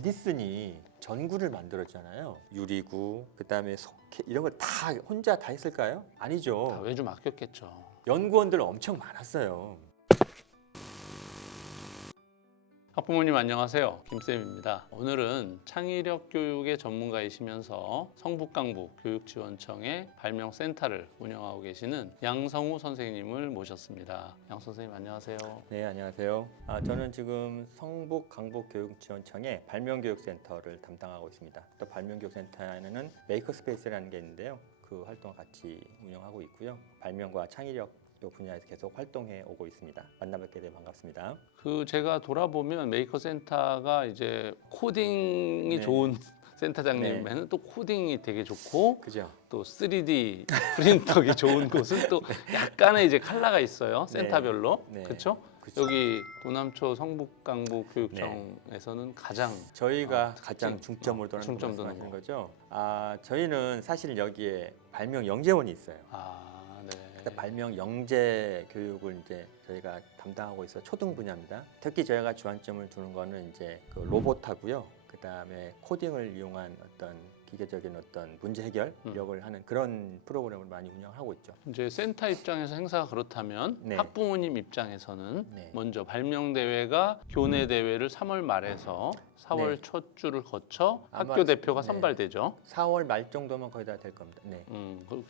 에디슨이 전구를 만들었잖아요. 유리구, 그다음에 소켓 이런 걸 다 혼자 다 했을까요? 다 아니죠. 외주 맡겼겠죠. 연구원들 엄청 많았어요. 학부모님 안녕하세요. 김쌤입니다. 오늘은 창의력 교육의 전문가이시면서 성북강북 교육지원청의 발명센터를 운영하고 계시는 양성우 선생님을 모셨습니다. 양 선생님 안녕하세요. 네, 안녕하세요. 저는 지금 성북 강북교육지원청의 발명교육센터를 담당하고 있습니다. 또 발명교육센터에는 메이커스페이스라는 게 있는데요. 그 활동을 같이 운영하고 있고요. 발명과 창의력 이 분야에서 계속 활동해 오고 있습니다. 만나뵙게 돼 반갑습니다. 제가 돌아보면 메이커 센터가 이제 코딩이 네. 좋은 센터장님에는 또 코딩이 되게 좋고 그죠? 또 3D 프린터기 좋은 곳은 또 약간의 이제 컬러가 있어요. 센터별로. 네. 그렇죠? 그쵸. 여기 도남초 성북강북 교육청에서는 가장 저희가 특징, 가장 중점으로 두는 중점 두는 말씀하시는 거죠. 저희는 사실 여기에 발명 영재원이 있어요. 네. 발명 영재 교육을 이제 저희가 담당하고 있어 초등 분야입니다. 특히 저희가 주안점을 두는 거는 이제 그 로봇하고요. 그 다음에 코딩을 이용한 어떤 기계적인 어떤 문제 해결력을 하는 그런 프로그램을 많이 운영하고 있죠. 이제 센터 입장에서 행사가 그렇다면 네. 학부모님 입장에서는 네. 먼저 발명 대회가 교내 대회를 3월 말에서 4월 네. 첫 주를 거쳐 아마- 학교 대표가 네. 선발되죠. 4월 말 정도면 거의 다 될 겁니다. 네.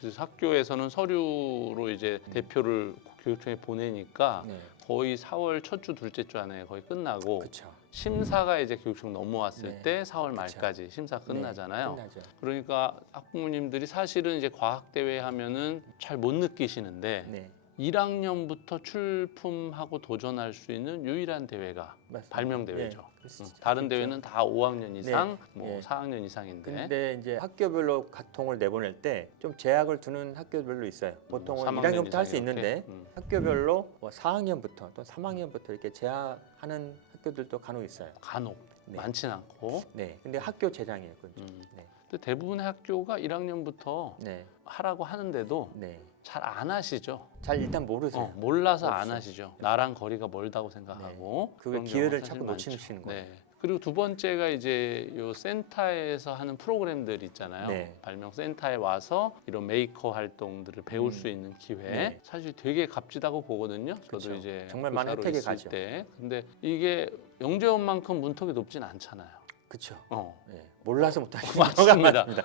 그래서 학교에서는 서류로 이제 대표를 교육청에 보내니까 네. 거의 4월 첫 주, 둘째 주 안에 거의 끝나고 그렇죠. 심사가 이제 교육청 넘어왔을 네. 때 4월 말까지 심사 끝나잖아요. 네, 끝나죠. 그러니까 학부모님들이 사실은 이제 과학 대회 하면은 잘 못 느끼시는데 네. 1학년부터 출품하고 도전할 수 있는 유일한 대회가 맞습니다. 발명 대회죠. 네. 다른 대회는 다 5학년 이상, 네. 뭐 네. 4학년 이상인데 근데 이제 학교별로 가통을 내보낼 때 좀 제약을 두는 학교별로 있어요. 보통은 3학년 1학년부터 할 수 이상 이렇게. 있는데 학교별로 뭐 4학년부터 또 3학년부터 이렇게 제약하는 학교들도 간혹 있어요. 간혹 네. 많진 않고. 네. 근데 학교 재량이에요. 그건. 네. 근데 대부분의 학교가 1학년부터 네. 하라고 하는데도 네. 잘 안 하시죠. 잘 일단 모르세요. 몰라서 안 없어요. 하시죠. 나랑 거리가 멀다고 생각하고 그 그런 기회를 경우가 자꾸 사실 많죠. 놓치시는 거예요. 네. 그리고 두 번째가 이제 요 센터에서 하는 프로그램들 있잖아요. 네. 발명 센터에 와서 이런 메이커 활동들을 배울 수 있는 기회. 네. 사실 되게 값지다고 보거든요. 저도 그쵸. 이제 정말 많은 교사로 혜택이 있을 가죠. 때. 근데 이게 영재원만큼 문턱이 높진 않잖아요. 그렇죠. 어. 네. 몰라서 못 하시는 맞습니다. 거가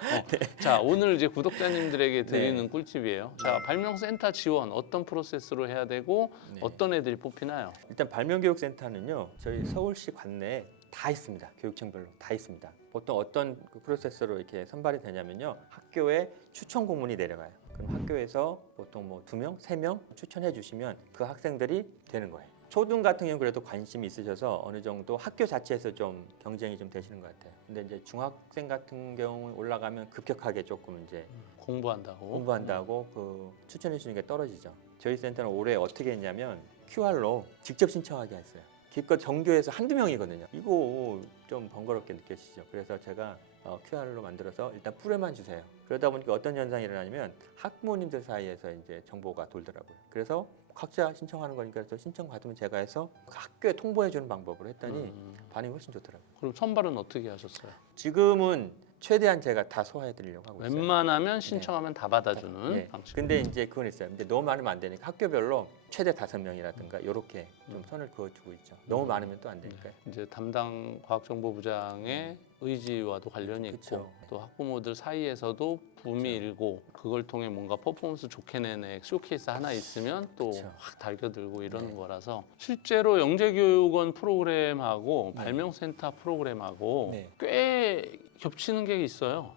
자, 오늘 이제 구독자님들에게 드리는 네. 꿀팁이에요. 자, 발명센터 지원 어떤 프로세스로 해야 되고 네. 어떤 애들이 뽑히나요? 일단 발명교육센터는요. 저희 서울시 관내에 다 있습니다. 교육청별로 다 있습니다. 보통 어떤 그 프로세스로 이렇게 선발이 되냐면요. 학교에 추천 공문이 내려가요. 그럼 학교에서 보통 뭐 2명, 3명 추천해 주시면 그 학생들이 되는 거예요. 초등 같은 경우는 그래도 관심이 있으셔서 어느 정도 학교 자체에서 좀 경쟁이 좀 되시는 것 같아요. 근데 이제 중학생 같은 경우 올라가면 급격하게 조금 이제 공부한다고 그 추천해 주는 게 떨어지죠. 저희 센터는 올해 어떻게 했냐면 QR로 직접 신청하게 했어요. 기껏 정교에서 한두 명이거든요. 이거 좀 번거롭게 느껴지시죠. 그래서 제가 QR로 만들어서 일단 뿌려만 주세요. 그러다 보니까 어떤 현상이 일어나냐면 학부모님들 사이에서 이제 정보가 돌더라고요. 그래서 각자 신청하는 거니까 또 신청 받으면 제가 해서 학교에 통보해 주는 방법으로 했더니 반응이 훨씬 좋더라고요. 그럼 선발은 어떻게 하셨어요? 지금은 최대한 제가 다 소화해 드리려고 하고 있어요. 웬만하면 신청하면 다 받아주는 네. 방식. 근데 이제 그건 있어요. 근데 너무 많으면 안 되니까 학교별로 최대 5명이라든가 이렇게 좀 선을 그어주고 있죠. 너무 많으면 또 안 되니까요. 이제 담당 과학정보부장의 의지와도 관련이 그쵸. 있고 또 학부모들 사이에서도 붐이 일고 그걸 통해 뭔가 퍼포먼스 좋게 내는 쇼케이스 하나 있으면 또 그쵸. 확 달겨들고 이러는 네. 거라서 실제로 영재교육원 프로그램하고 네. 발명센터 프로그램하고 네. 꽤 겹치는 게 있어요.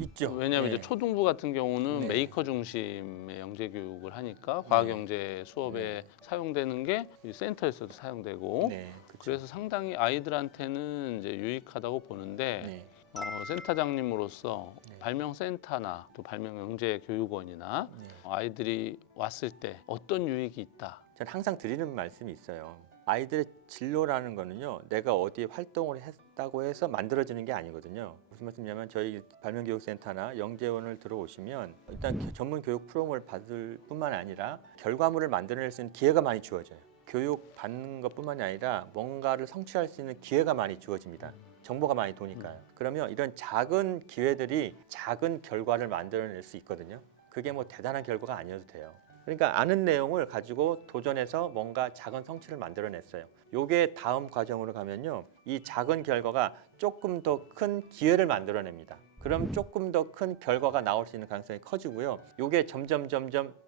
있죠. 왜냐하면 네. 이제 초등부 같은 경우는 네. 메이커 중심의 영재 교육을 하니까 과학 영재 수업에 사용되는 게 이 센터에서도 사용되고 네. 그쵸. 그래서 상당히 아이들한테는 이제 유익하다고 보는데 네. 센터장님으로서 네. 발명 센터나 또 발명 영재 교육원이나 네. 아이들이 왔을 때 어떤 유익이 있다. 저는 항상 드리는 말씀이 있어요. 아이들의 진로라는 거는요, 내가 어디에 활동을 했다고 해서 만들어지는 게 아니거든요. 무슨 말씀이냐면 저희 발명교육센터나 영재원을 들어오시면 일단 전문 교육 프로그램을 받을 뿐만 아니라 결과물을 만들어낼 수 있는 기회가 많이 주어져요. 교육 받는 것뿐만이 아니라 뭔가를 성취할 수 있는 기회가 많이 주어집니다. 정보가 많이 도니까요. 그러면 이런 작은 기회들이 작은 결과를 만들어낼 수 있거든요. 그게 뭐 대단한 결과가 아니어도 돼요. 그러니까 아는 내용을 가지고 도전해서 뭔가 작은 성취를 만들어냈어요. 요게 다음 과정으로 가면요, 이 작은 결과가 조금 더 큰 기회를 만들어냅니다. 그럼 조금 더 큰 결과가 나올 수 있는 가능성이 커지고요. 요게 점점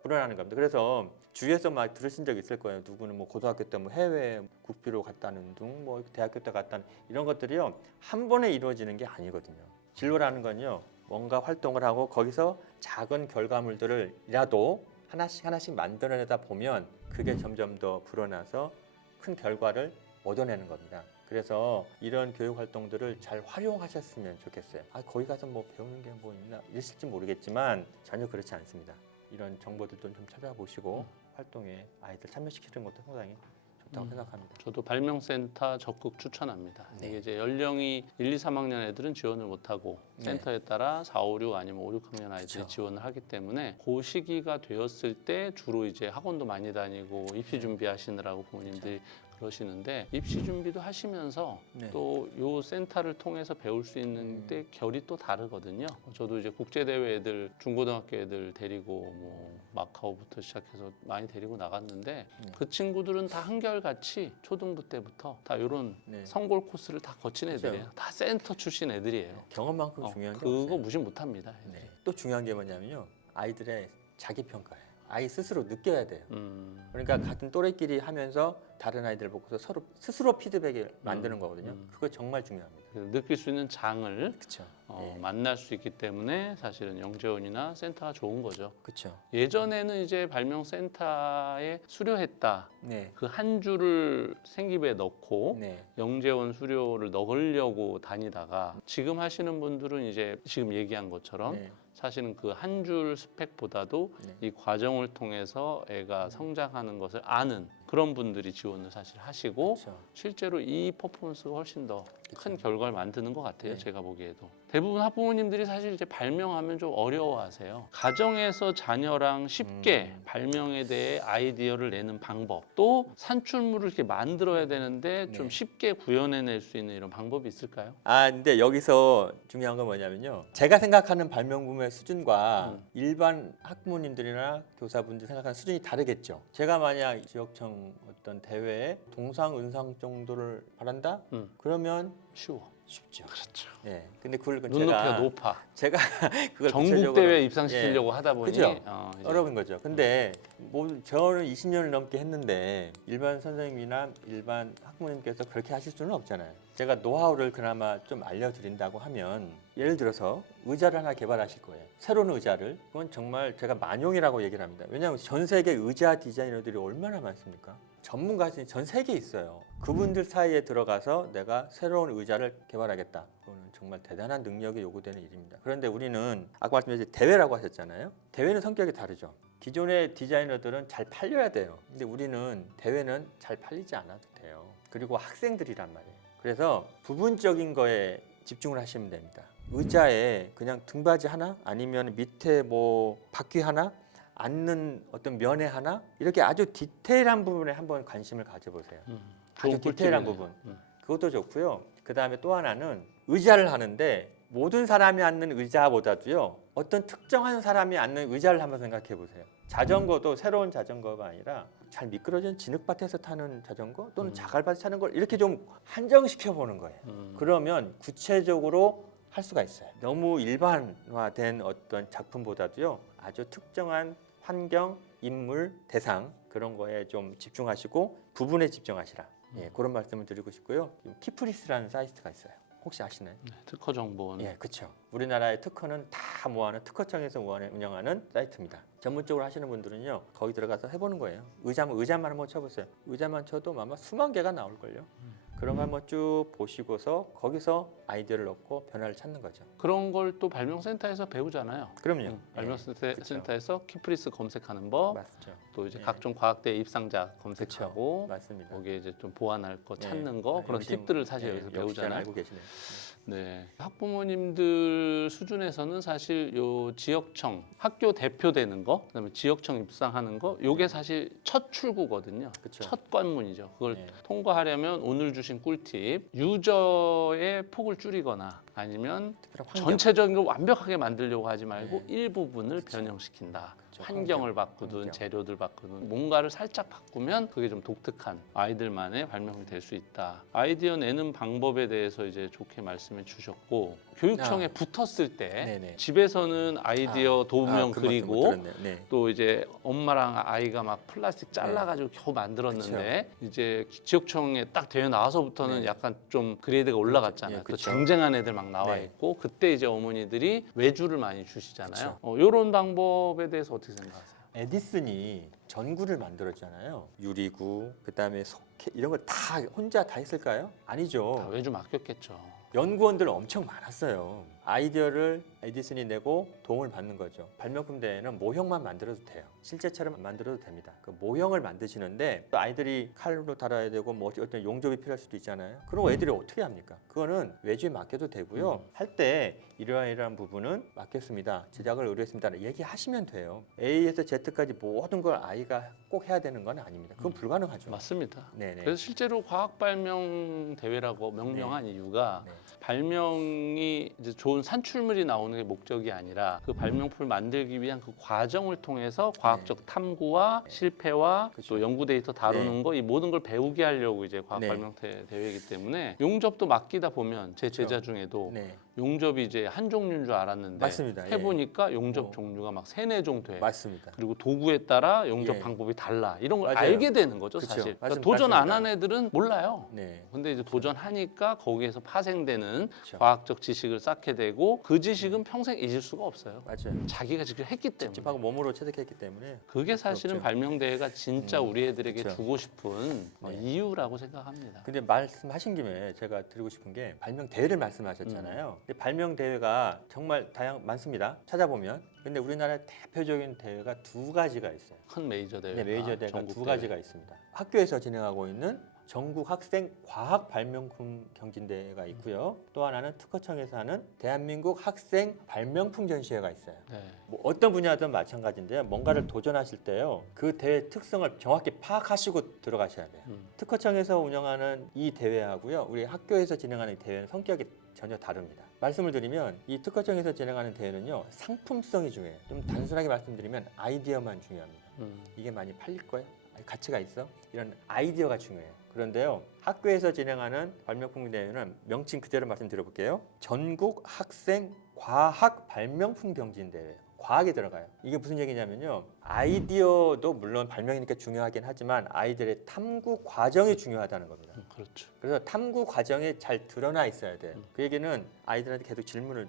불어나는 겁니다. 그래서 주위에서 막 들으신 적 있을 거예요. 누구는 뭐 고등학교 때 뭐 해외 국비로 갔다는 둥, 뭐 대학교 때 갔다는 이런 것들이요, 한 번에 이루어지는 게 아니거든요. 진로라는 건요, 뭔가 활동을 하고 거기서 작은 결과물들을이라도 하나씩 만들어내다 보면 그게 점점 더 불어나서 큰 결과를 얻어내는 겁니다. 그래서 이런 교육 활동들을 잘 활용하셨으면 좋겠어요. 거기 가서 뭐 배우는 게 뭐 있나 이러실지 모르겠지만 전혀 그렇지 않습니다. 이런 정보들도 좀 찾아보시고 활동에 아이들 참여시키는 것도 상당히 좋다고 생각합니다. 저도 발명센터 적극 추천합니다. 네. 이게 이제 연령이 1, 2, 3학년 애들은 지원을 못하고 네. 센터에 따라 4, 5, 6 아니면 5, 6학년 아이들이 그쵸. 지원을 하기 때문에 그 시기가 되었을 때 주로 이제 학원도 많이 다니고 입시 준비하시느라고 부모님들이 그러시는데 입시 준비도 하시면서 네. 또 요 센터를 통해서 배울 수 있는 때 결이 또 다르거든요. 저도 이제 국제대회 애들, 중고등학교 애들 데리고 뭐 마카오부터 시작해서 많이 데리고 나갔는데 그 친구들은 다 한결같이 초등부 때부터 다 이런 네. 성골 코스를 다 거친 그죠. 애들이에요. 다 센터 출신 애들이에요. 경험만큼 중요한 게 그거 없어요. 무시 못합니다. 네. 또 중요한 게 뭐냐면요, 아이들의 자기 평가예요. 아이 스스로 느껴야 돼요. 그러니까 같은 또래끼리 하면서 다른 아이들 보고서 서로 스스로 피드백을 만드는 거거든요. 그거 정말 중요합니다. 그래서 느낄 수 있는 장을 그렇죠. 만날 수 있기 때문에 사실은 영재원이나 센터가 좋은 거죠. 그렇죠. 예전에는 이제 발명센터에 수료했다. 네. 그 한 줄을 생기부에 넣고 네. 영재원 수료를 넣으려고 다니다가 지금 하시는 분들은 이제 지금 얘기한 것처럼 네. 사실은 그 한 줄 스펙보다도 네. 이 과정을 통해서 애가 성장하는 것을 아는 그런 분들이 지원을 사실 하시고 그렇죠. 실제로 이 퍼포먼스가 훨씬 더 큰 결과를 만드는 것 같아요. 네. 제가 보기에도. 대부분 학부모님들이 사실 이제 발명하면 좀 어려워하세요. 가정에서 자녀랑 쉽게 발명에 대해 아이디어를 내는 방법, 또 산출물을 이렇게 만들어야 되는데 좀 네. 쉽게 구현해낼 수 있는 이런 방법이 있을까요? 근데 여기서 중요한 건 뭐냐면요, 제가 생각하는 발명품의 수준과 일반 학부모님들이나 교사분들이 생각하는 수준이 다르겠죠. 제가 만약 지역청 어떤 대회에 동상 은상 정도를 바란다? 그러면 쉬워. 쉽죠. 그렇죠. 네. 근데 그걸 눈높이가 높아. 제가 그걸 전국 구체적으로- 대회 입상시키려고 예. 하다 보니 그죠? 이제 어려운 거죠. 근데 뭐 저는 20년을 넘게 했는데 일반 선생님이나 일반 학부모님께서 그렇게 하실 수는 없잖아요. 제가 노하우를 그나마 좀 알려드린다고 하면, 예를 들어서 의자를 하나 개발하실 거예요. 새로운 의자를. 그건 정말 제가 만용이라고 얘기를 합니다. 왜냐하면 전 세계 의자 디자이너들이 얼마나 많습니까? 전문가들이 전 세계에 있어요. 그분들 사이에 들어가서 내가 새로운 의자를 개발하겠다. 그거는 정말 대단한 능력이 요구되는 일입니다. 그런데 우리는 아까 말씀드린 대회라고 하셨잖아요. 대회는 성격이 다르죠. 기존의 디자이너들은 잘 팔려야 돼요. 근데 우리는 대회는 잘 팔리지 않아도 돼요. 그리고 학생들이란 말이에요. 그래서 부분적인 거에 집중을 하시면 됩니다. 의자에 그냥 등받이 하나, 아니면 밑에 뭐 바퀴 하나, 앉는 어떤 면에 하나, 이렇게 아주 디테일한 부분에 한번 관심을 가져보세요. 아주 좋은 디테일한 꿀팁이네요. 부분. 그것도 좋고요. 그 다음에 또 하나는 의자를 하는데 모든 사람이 앉는 의자보다도요, 어떤 특정한 사람이 앉는 의자를 한번 생각해 보세요. 자전거도 새로운 자전거가 아니라 잘 미끄러진 진흙밭에서 타는 자전거 또는 자갈밭에서 타는 걸 이렇게 좀 한정시켜 보는 거예요. 그러면 구체적으로 할 수가 있어요. 너무 일반화된 어떤 작품보다도요, 아주 특정한 환경, 인물, 대상, 그런 거에 좀 집중하시고 부분에 집중하시라. 예, 그런 말씀을 드리고 싶고요. 키프리스라는 사이트가 있어요. 혹시 아시나요? 네, 특허 정보원. 예, 그렇죠. 우리나라의 특허는 다 모아는 특허청에서 운영하는 사이트입니다. 전문적으로 하시는 분들은요, 거기 들어가서 해보는 거예요. 의자만 한번 쳐보세요. 의자만 쳐도 아마 수만 개가 나올걸요. 그런 거 한번 쭉 보시고서 거기서 아이디어를 넣고 변화를 찾는 거죠. 그런 걸 또 발명센터에서 배우잖아요. 그럼요. 발명센터에서 키프리스 검색하는 법, 맞죠. 또 이제 예. 각종 과학대 입상자 검색하고 맞습니다. 거기에 이제 좀 보완할 거 예. 찾는 거, 그런 여기 팁들을 사실 예, 여기서 역시 잘 배우잖아요. 알고 계시네요. 네, 학부모님들 수준에서는 사실 요 지역청 학교 대표 되는 거, 그다음에 지역청 입상하는 거, 요게 사실 첫 출구거든요. 그쵸. 첫 관문이죠. 그걸 네. 통과하려면 오늘 주신 꿀팁, 유저의 폭을 줄이거나 아니면 특별한 환경. 전체적인 걸 완벽하게 만들려고 하지 말고 네. 일부분을 그쵸. 변형시킨다. 그쵸. 환경을 바꾸든 환경. 재료들 바꾸든 뭔가를 살짝 바꾸면 그게 좀 독특한 아이들만의 발명품이 될 수 있다. 아이디어 내는 방법에 대해서 이제 좋게 말씀해 주셨고 교육청에 붙었을 때 네네. 집에서는 아이디어 도우명 그 말씀 못 그리고 들었네요. 네. 또 이제 엄마랑 아이가 막 플라스틱 잘라가지고 겨우 만들었는데 이제 지역청에 딱 대회 나와서부터는 네. 약간 좀 그레이드가 올라갔잖아요. 예, 또 그쵸. 쟁쟁한 애들 막 나와 네. 있고 그때 이제 어머니들이 외주를 많이 주시잖아요. 그쵸. 이런 방법에 대해서 어떻게 생각하세요? 에디슨이 전구를 만들었잖아요. 유리구, 그다음에 소켓 이런 걸 다 혼자 다 했을까요? 다 아니죠. 외주 맡겼겠죠. 연구원들 엄청 많았어요. 아이디어를 에디슨이 내고 도움을 받는 거죠. 발명품 대회는 모형만 만들어도 돼요. 실제처럼 만들어도 됩니다. 그 모형을 만드시는데 아이들이 칼로 달아야 되고 뭐 어떤 용접이 필요할 수도 있잖아요. 그런 거 애들이 어떻게 합니까? 그거는 외주에 맡겨도 되고요. 할 때 이러한 부분은 맡겼습니다. 제작을 의뢰했습니다. 얘기하시면 돼요. A에서 Z까지 모든 걸 아이가 꼭 해야 되는 건 아닙니다. 그건 불가능하죠. 맞습니다. 네네. 그래서 실제로 과학 발명 대회라고 명명한 이유가 네. 발명이 이제 좋은 산출물이 나오는 게 목적이 아니라 그 발명품을 만들기 위한 그 과정을 통해서 과학적 탐구와 실패와 그쵸. 또 연구 데이터 다루는 거 이 모든 걸 배우게 하려고 이제 과학 네. 발명 대회이기 때문에 용접도 맡기다 보면 제 그쵸. 제자 중에도 네. 용접이 이제 한 종류인 줄 알았는데 맞습니다. 예. 해보니까 용접 어. 종류가 막 세네 종돼. 맞습니다. 그리고 도구에 따라 용접 예. 방법이 달라. 이런 걸 맞아요. 알게 되는 거죠, 그쵸. 사실. 그러니까 맞습니다. 도전 안 맞습니다. 한 애들은 몰라요. 네. 근데 이제 도전하니까 거기에서 파생되는 그쵸. 과학적 지식을 쌓게 되고 그 지식은 평생 잊을 수가 없어요. 맞아요. 자기가 직접 했기 때문에. 집하고 몸으로 체득했기 때문에 그게 사실은 그렇죠. 발명대회가 진짜 우리 애들에게 그쵸. 주고 싶은 네. 이유라고 생각합니다. 근데 말씀하신 김에 제가 드리고 싶은 게 발명 대회를 말씀하셨잖아요. 근데 발명 대회가 정말 많습니다. 찾아보면. 근데 우리나라의 대표적인 대회가 두 가지가 있어요. 큰 메이저 대회. 네, 메이저 대회가 전국 두 대회. 가지가 있습니다. 학교에서 진행하고 있는 전국 학생 과학 발명품 경진대회가 있고요. 또 하나는 특허청에서 하는 대한민국 학생 발명품 전시회가 있어요. 네. 뭐 어떤 분야든 마찬가지인데요. 뭔가를 도전하실 때요. 그 대회 특성을 정확히 파악하시고 들어가셔야 돼요. 특허청에서 운영하는 이 대회하고요. 우리 학교에서 진행하는 이 대회는 성격이 전혀 다릅니다. 말씀을 드리면 이 특허청에서 진행하는 대회는요. 상품성이 중요해요. 좀 단순하게 말씀드리면 아이디어만 중요합니다. 이게 많이 팔릴 거야? 가치가 있어? 이런 아이디어가 중요해요. 그런데요. 학교에서 진행하는 발명품 대회는 명칭 그대로 말씀드려볼게요. 전국 학생 과학 발명품 경진대회. 과학이 들어가요. 이게 무슨 얘기냐면요. 아이디어도 물론 발명이니까 중요하긴 하지만 아이들의 탐구 과정이 중요하다는 겁니다. 그렇죠. 그래서 탐구 과정이 잘 드러나 있어야 돼요. 그 얘기는 아이들한테 계속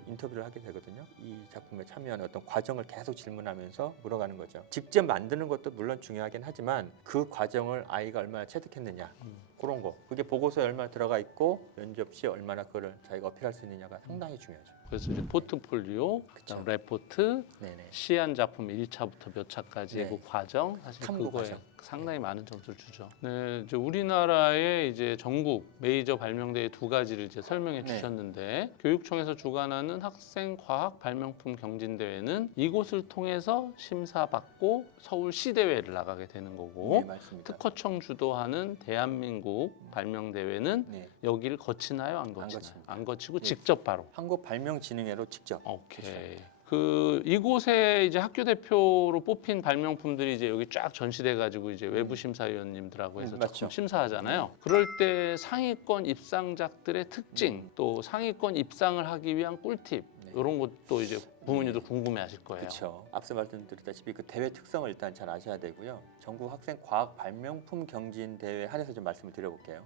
인터뷰를 하게 되거든요. 이 작품에 참여하는 어떤 과정을 계속 질문하면서 물어가는 거죠. 직접 만드는 것도 물론 중요하긴 하지만 그 과정을 아이가 얼마나 체득했느냐. 그런 거. 그게 보고서에 얼마나 들어가 있고 면접 시에 얼마나 그걸 자기가 어필할 수 있느냐가 상당히 중요하죠. 그래서 이제 포트폴리오, 그다음 레포트, 네네. 시안 작품 1차부터 몇 차까지의 네. 그 과정 사실 탐구 그거에 과정. 상당히 많은 점수를 주죠. 네, 이제 우리나라의 이제 전국 메이저 발명대회 두 가지를 이제 설명해 네. 주셨는데 교육청에서 주관하는 학생 과학 발명품 경진대회는 이곳을 통해서 심사받고 서울시 대회를 나가게 되는 거고 네, 맞습니다. 특허청 주도하는 대한민국 발명대회는 네. 여기를 거치나요, 안 거치나요? 거칩니다. 안 거치고 네. 직접 바로. 한국발명진흥회로 직접. 오케이. 그 이곳에 이제 학교 대표로 뽑힌 발명품들이 이제 여기 쫙 전시돼 가지고 이제 외부 심사위원님들하고 해서 맞죠. 작품 심사하잖아요. 그럴 때 상위권 입상작들의 특징, 또 상위권 입상을 하기 위한 꿀팁 네. 이런 것도 이제 부모님도 궁금해하실 거예요. 그렇죠. 앞서 말씀드렸다시피 그 대회 특성을 일단 잘 아셔야 되고요. 전국 학생 과학 발명품 경진 대회 한해서 좀 말씀을 드려볼게요.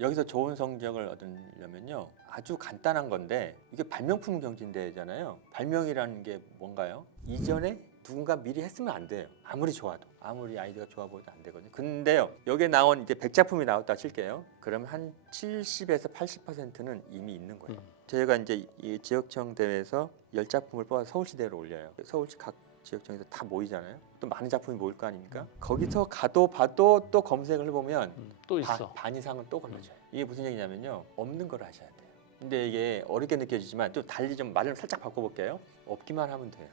여기서 좋은 성적을 얻으려면요. 아주 간단한 건데 이게 발명품 경진 대회잖아요. 발명이라는 게 뭔가요? 이전에 누군가 미리 했으면 안 돼요. 아무리 좋아도. 아무리 아이디어가 좋아 보여도 안 되거든요. 근데요. 여기에 나온 이제 100작품이 나왔다 칠게요. 그럼 한 70에서 80%는 이미 있는 거예요. 저희가 이제 이 지역청 대회에서 10작품을 뽑아서 서울시 대회로 올려요. 서울시 각 지역청에서 다 모이잖아요. 또 많은 작품이 모일 거 아닙니까? 거기서 가도 봐도 또 검색을 해보면 또 있어. 반 이상은 또 걸려져요. 이게 무슨 얘기냐면요. 없는 걸 하셔야 돼요. 근데 이게 어렵게 느껴지지만 좀 달리 좀 말을 살짝 바꿔볼게요. 없기만 하면 돼요.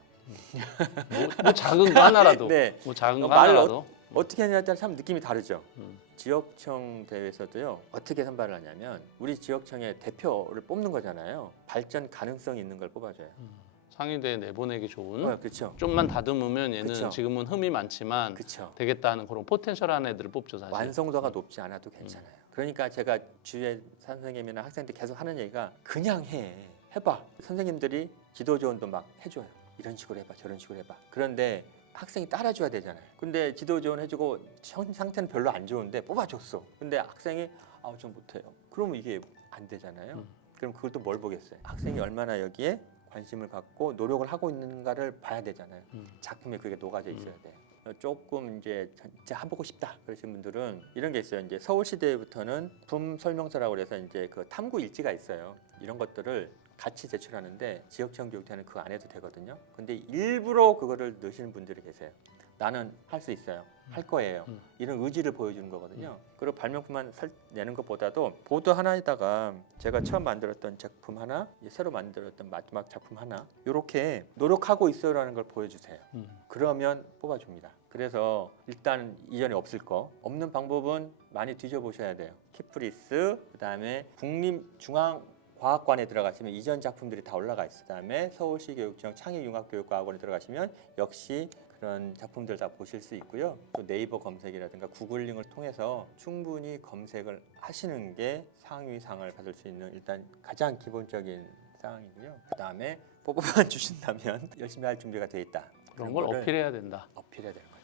뭐 작은 거 하나라도. 네. 뭐 작은 거 말을 하나라도. 어떻게 하냐에 따라 참 느낌이 다르죠. 음. 지역청 대회에서도요. 어떻게 선발을 하냐면 우리 지역청의 대표를 뽑는 거잖아요. 발전 가능성이 있는 걸 뽑아줘요. 상위대에 내보내기 좋은. 그렇죠. 좀만 다듬으면 얘는 그쵸. 지금은 흠이 많지만 그렇죠. 되겠다 하는 그런 포텐셜한 애들을 뽑죠 사실. 완성도가 높지 않아도 괜찮아요. 그러니까 제가 주위에 선생님이나 학생들 계속 하는 얘기가 그냥 해봐. 선생님들이 지도 조언도 막 해줘요. 이런 식으로 해봐, 저런 식으로 해봐. 그런데 학생이 따라줘야 되잖아요. 근데 지도 조언 해주고 상태는 별로 안 좋은데 뽑아줬어. 근데 학생이 좀 못해요. 그러면 이게 안 되잖아요. 그럼 그것도 뭘 보겠어요? 학생이 얼마나 여기에 관심을 갖고 노력을 하고 있는가를 봐야 되잖아요. 작품에 그게 녹아져 있어야 돼요. 조금 이제 진짜 해보고 싶다 그러신 분들은 이런 게 있어요. 이제 서울시대부터는 품 설명서라고 그래서 이제 그 탐구 일지가 있어요. 이런 것들을 같이 제출하는데 지역청 교육대는 그거 안 해도 되거든요. 근데 일부러 그거를 넣으시는 분들이 계세요. 나는 할 수 있어요. 할 거예요. 이런 의지를 보여주는 거거든요. 그리고 발명품만 내는 것보다도 보드 하나에다가 제가 처음 만들었던 작품 하나, 이제 새로 만들었던 마지막 작품 하나 이렇게 노력하고 있어라는 걸 보여주세요. 그러면 뽑아줍니다. 그래서 일단 이전에 없을 거 없는 방법은 많이 뒤져보셔야 돼요. 키프리스, 그다음에 국립중앙과학관에 들어가시면 이전 작품들이 다 올라가 있어요. 그다음에 서울시 교육청 창의융합교육과학원에 들어가시면 역시 그런 작품들 다 보실 수 있고요. 또 네이버 검색이라든가 구글링을 통해서 충분히 검색을 하시는 게 상위상을 받을 수 있는 일단 가장 기본적인 사항이고요. 그다음에 뽑아만 주신다면 열심히 할 준비가 돼 있다. 그런 걸 거를 어필해야 된다. 어필해야 되는 거죠.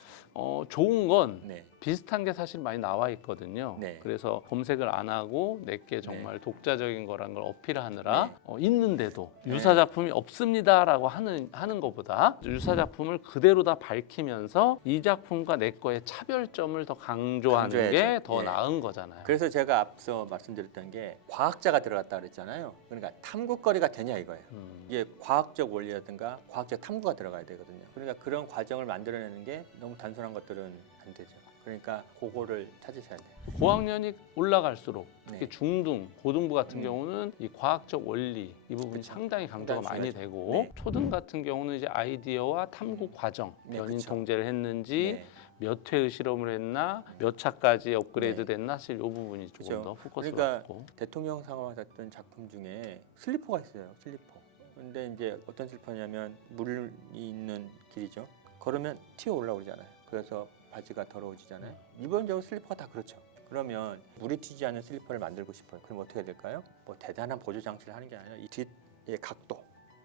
좋은 건 네. 비슷한 게 사실 많이 나와 있거든요. 네. 그래서 검색을 안 하고 내게 정말 독자적인 거란 걸 어필하느라 있는데도 유사 작품이 없습니다라고 하는 것보다 유사 작품을 그대로 다 밝히면서 이 작품과 내 거의 차별점을 더 강조하는 게 더 나은 거잖아요. 그래서 제가 앞서 말씀드렸던 게 과학자가 들어갔다 그랬잖아요. 그러니까 탐구거리가 되냐 이거예요. 이게 과학적 원리라든가 과학적 탐구가 들어가야 되거든요. 그러니까 그런 과정을 만들어내는 게 너무 단순한 것들은 안 되죠. 그러니까 그거를 찾으셔야 돼요. 고학년이 올라갈수록 특히 네. 중등, 고등부 같은 경우는 이 과학적 원리 이 부분이 그쵸. 상당히 강조가 많이 중요하죠. 되고 네. 초등 같은 경우는 이제 아이디어와 탐구 과정, 네, 연인 그쵸. 통제를 했는지 네. 몇 회의 실험을 했나, 몇 차까지 업그레이드 됐나 사실 이 부분이 조금 그쵸. 더 포커스가 그러니까 있고. 대통령상을 받았던 작품 중에 슬리퍼가 있어요. 슬리퍼. 근데 이제 어떤 슬리퍼냐면 물이 있는 길이죠. 걸으면 튀어 올라오잖아요. 그래서 바지가 더러워지잖아요. 일반적으로 슬리퍼가 다 그렇죠. 그러면 물이 튀지 않는 슬리퍼를 만들고 싶어요. 그럼 어떻게 해야 될까요? 뭐 대단한 보조 장치를 하는 게 아니라 이 뒷의 각도,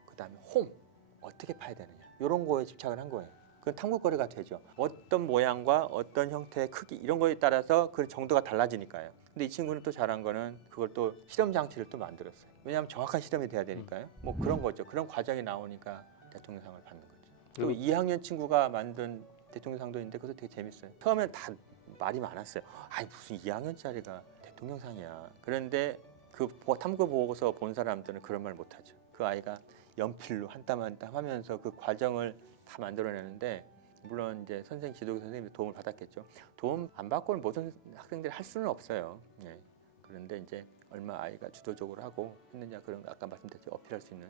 그다음에 홈 어떻게 파야 되느냐 이런 거에 집착을 한 거예요. 그건 탐구거리가 되죠. 어떤 모양과 어떤 형태의 크기 이런 거에 따라서 그 정도가 달라지니까요. 근데 이 친구는 또 잘한 거는 그걸 또 실험 장치를 또 만들었어요. 왜냐하면 정확한 실험이 돼야 되니까요. 뭐 그런 거죠. 그런 과정이 나오니까 대통령상을 받는 거죠. 그리고 2학년 친구가 만든 대통령상도 있는데 그것도 되게 재밌어요. 처음엔 다 말이 많았어요. 아니 무슨 2학년짜리가 대통령상이야. 그런데 그 탐구 보고서 본 사람들은 그런 말 못하죠. 그 아이가 연필로 한 땀 한 땀 하면서 그 과정을 다 만들어내는데 물론 이제 지도교 선생님의 도움을 받았겠죠. 도움 안 받고는 모든 학생들이 할 수는 없어요. 예. 그런데 이제 얼마 아이가 주도적으로 하고 했느냐 그런 거 아까 말씀드렸죠. 어필할 수 있는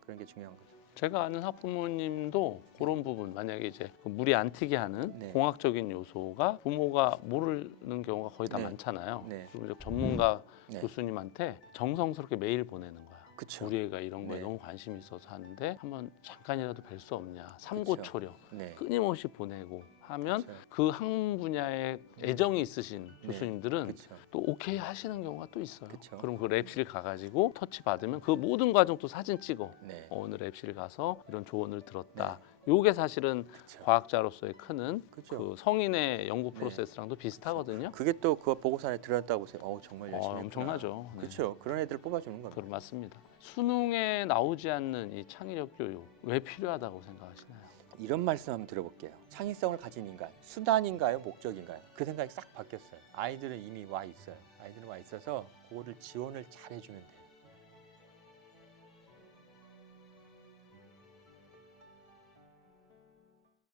그런 게 중요한 거죠. 제가 아는 학부모님도 그런 부분 만약에 이제 그 물이 안 튀게 하는 네. 공학적인 요소가 부모가 모르는 경우가 거의 다 네. 많잖아요. 네. 그리고 이제 전문가 네. 교수님한테 정성스럽게 메일 보내는 거야. 그쵸. 우리 애가 이런 거에 네. 너무 관심이 있어서 하는데 한번 잠깐이라도 뵐 수 없냐. 삼고초려 네. 끊임없이 보내고 하면 그쵸. 그 학문 분야에 애정이 있으신 네. 교수님들은 그쵸. 또 오케이 하시는 경우가 또 있어요. 그쵸. 그럼 그 랩실 가가지고 터치 받으면 그 모든 과정 또 사진 찍어. 네. 오늘 랩실 가서 이런 조언을 들었다. 요게 사실은 그쵸. 과학자로서의 크는 그쵸. 그 성인의 연구 네. 프로세스랑도 비슷하거든요. 그게 또 그 보고서 안에 들어있다고 보세요. 정말 열심히 했구나. 엄청나죠. 네. 그렇죠. 그런 애들을 뽑아주는 겁니다. 그건 맞습니다. 수능에 나오지 않는 이 창의력 교육 왜 필요하다고 생각하시나요? 이런 말씀 한번 들어볼게요. 창의성을 가진 인간, 수단인가요? 목적인가요? 그 생각이 싹 바뀌었어요. 아이들은 이미 와 있어요. 아이들은 와 있어서 그거를 지원을 잘 해주면 돼요.